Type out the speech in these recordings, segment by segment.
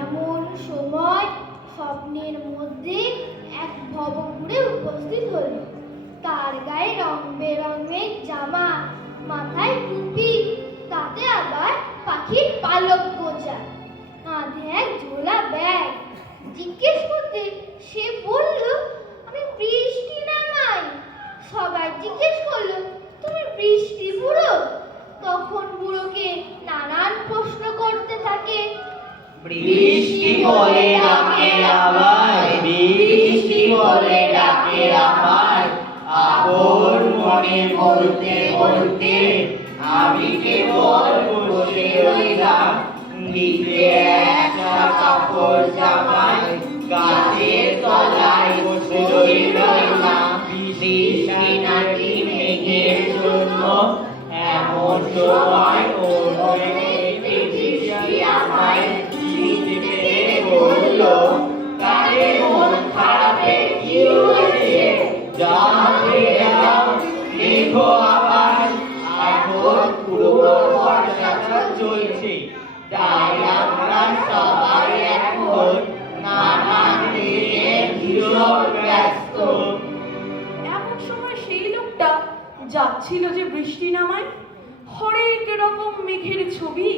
এমন সময় স্বপ্নের মধ্যে এক ভবঘুরে উপস্থিত হল। তার গায়ে রং বেরঙের জামা, মাথায় টুপি, তাতে আবার পাখির পালক গোজা, কাঁধে এক ঝোলা ব্যাগ। জিজ্ঞেস করতে সে বলল, আমি বৃষ্টি নামাই। সবাই জিজ্ঞেস করল, তুমি বৃষ্টি বুড়ো? তখন বুড়োকে নানান প্রশ্ন করতে থাকে। বৃষ্টি বলে ডাকে আমায়। বৃষ্টি বলে ডাকে আমায় আপন মনে বলতে বলতে আমি কেবল বসে রইলাম। নিচে একটা কাপড় জামাই গাছের তলায় বসে রইলাম। বৃষ্টি নাকি মেঘের জন্য এমন সময় ও এমন সময় সেই লোকটা যাচ্ছিল যে বৃষ্টি নামায়। হরেক রকম মেঘের ছবি,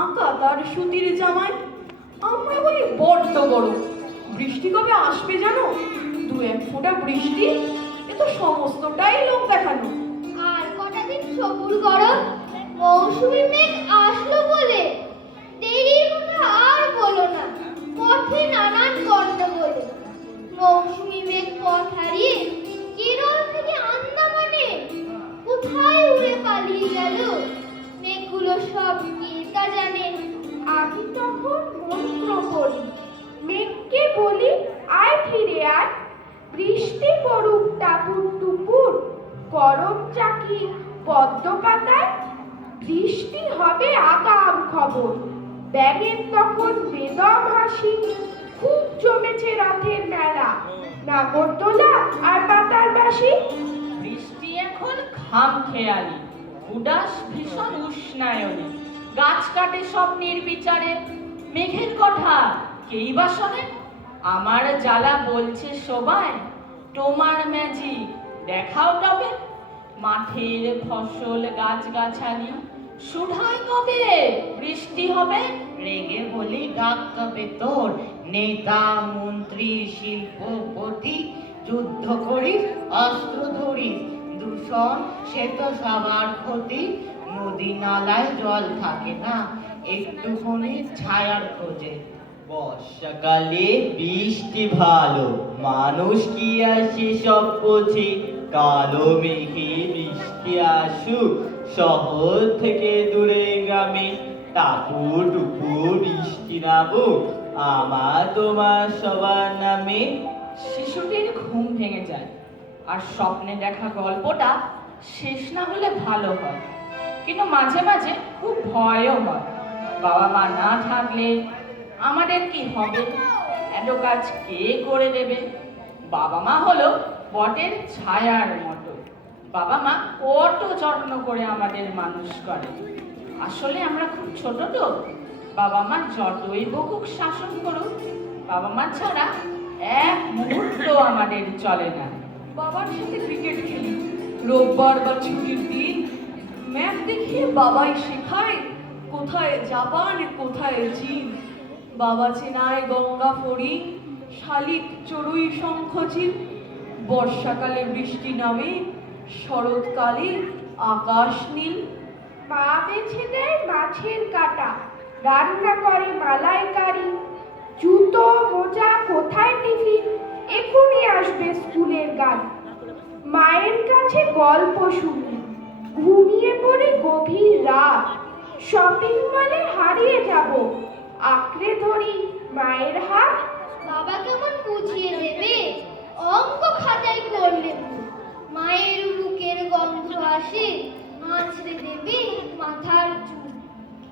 আঁকা তার সুতির জামায়। আমরা বলি, বড্ড গরম বৃষ্টি কবে আসবে জানো? দু এক ফোঁটা বৃষ্টি তো সমস্তটাই লোক দেখানো। আর কটা দিন সবুর গরম মৌসুমী মেঘ আসলো বলে। দেরির কথা আর বলো না পথে নানান গন্ডগোল মৌসুমী মেঘ পথ হারিয়ে কেরল থেকে আন্দামানে কোথায় উড়ে পালিয়ে গেল? মেঘগুলো সব কে তা জানে। আমি তখন মন্ত্র পড়ি মেঘকে বলি আয় ফিরে আয়। বৃষ্টি পড়ুক গরম চাকি পদ্ম পাতায় বৃষ্টি হবে আগাম খবর। ব্যাগের তখন বেদম হাসি, খুব জমেছে রথের মেলা। নাগরদোলা আর পাতার বাসি। বৃষ্টি এখন খাম খেয়ালি, উদাস ভীষণ উষ্ণায়নে। গাছ কাটে সব নির্বিচারে। মেঘের কথা, কেই বা শোনে? আমার জ্বালা বলছে সবাই, তোমার ম্যাজিক দেখাও তবে। মাঠের ফসল গাছগাছালি, সুধাই কবে বৃষ্টি হবে, রেগে বলি ডাক তোর। নেতা, মন্ত্রী শিল্পপতি যুদ্ধ করিস, অস্ত্র ধরিস। দূষণ, সে তো সবার ক্ষতি। নদী নালায় জল থাকে না, একটুখানি ছায়ার খোঁজে। বর্ষাকালে বৃষ্টি ভালো, মানুষ কি আসে সব বোঝে? কালো মেঘে বৃষ্টি আসুক, শহর থেকে দূরে গ্রামে। টাপু টুকু বৃষ্টি নামুক, আমার তোমার সবার নামে। শিশুটির ঘুম ভেঙে যায়, আর স্বপ্নে দেখা গল্পটা শেষ না হলে ভালো হয়। কিন্তু মাঝে মাঝে খুব ভয়ও হয়। বাবা মা না থাকলে আমাদের কি হবে? এত কাজ কে করে দেবে? বাবা মা হলো বটের ছায়ার মতো। বাবা মা কত যত্ন করে আমাদের মানুষ করে। আসলে আমরা খুব ছোট তো। বাবা মা যতই বকুক শাসন করুক, বাবা মা ছাড়া এক মুহূর্ত আমাদের চলে না। বাবার সাথে ক্রিকেট খেলি, রোববার বা ছুটির দিন ম্যাপ দেখিয়ে বাবাই শেখায় কোথায় জাপান, কোথায় চীন। বাবা চেনায় গঙ্গা ফড়িং, শালিক চড়ুই শঙ্খচিল, বর্ষাকালে বৃষ্টি নামে, শরৎকালে আকাশ নীল। মা বেছে দেয় মাছের কাটা, রান্না করে মালাইকারি। জুতো, মোজা কোথায় টিফিন? এখনই আসবে স্কুলের গান মায়ের কাছে গল্প শুনি, ঘুমিয়ে পড়ে গভীর রাত। শপিং মলে হারিয়ে যাব আঁকড়ে ধরি মায়ের হাত। বাবা কেমন বুঝিয়ে দেবে? অঙ্ক খাতায় করলে মায়ের বুকের গন্ধ আসে আঁচড়ে দেবে মাথার চুল।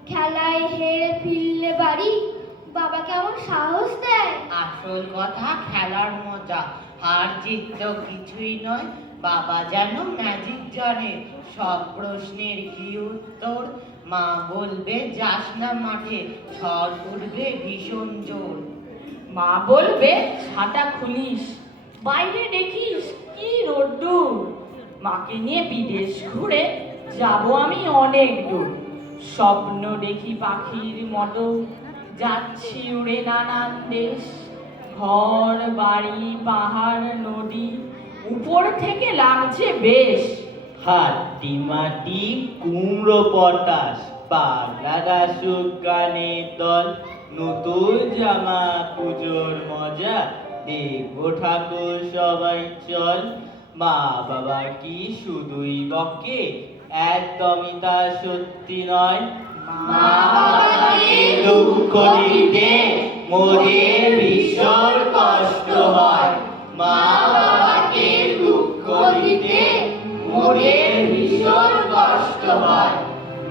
খেলায় হেরে ফিরলে বাড়ি বাবা কেমন সাহস দেয়? আসল কথা খেলার মজা। হার জিত তো কিছুই নয় বাবা যেন ম্যাজিক জানে। সব প্রশ্নের কি উত্তর? মা বলবে, যাস না মাঠে, ঝড় উঠবে ভীষণ জোর। মা বলবে, ছাতা খুলিস, বাইরে দেখিস কি রোদ্দুর। মাকে নিয়ে বিদেশ ঘুরে যাব আমি অনেক দূর। স্বপ্ন দেখি পাখির মতো, যাচ্ছি উড়ে নানান দেশ। ঘর বাড়ি পাহাড়, নদী, উপর থেকে লাগছে বেশ। হাতি মাটি কুমড়ো, পটাশ, পাগলারা সুগানে দল নতুন জামা পুজোর মজা, দেখব ঠাকুর সবাই চল। মা বাবা কি শুধুই বকে, একদমই তা সত্যি নয়। মা দুঃখ দিতে মোদের ভীষণ কষ্ট হয়। মা বাবাকে দুঃখ দিতে মোদের ভীষণ কষ্ট হয়।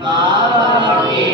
মা বাবাকে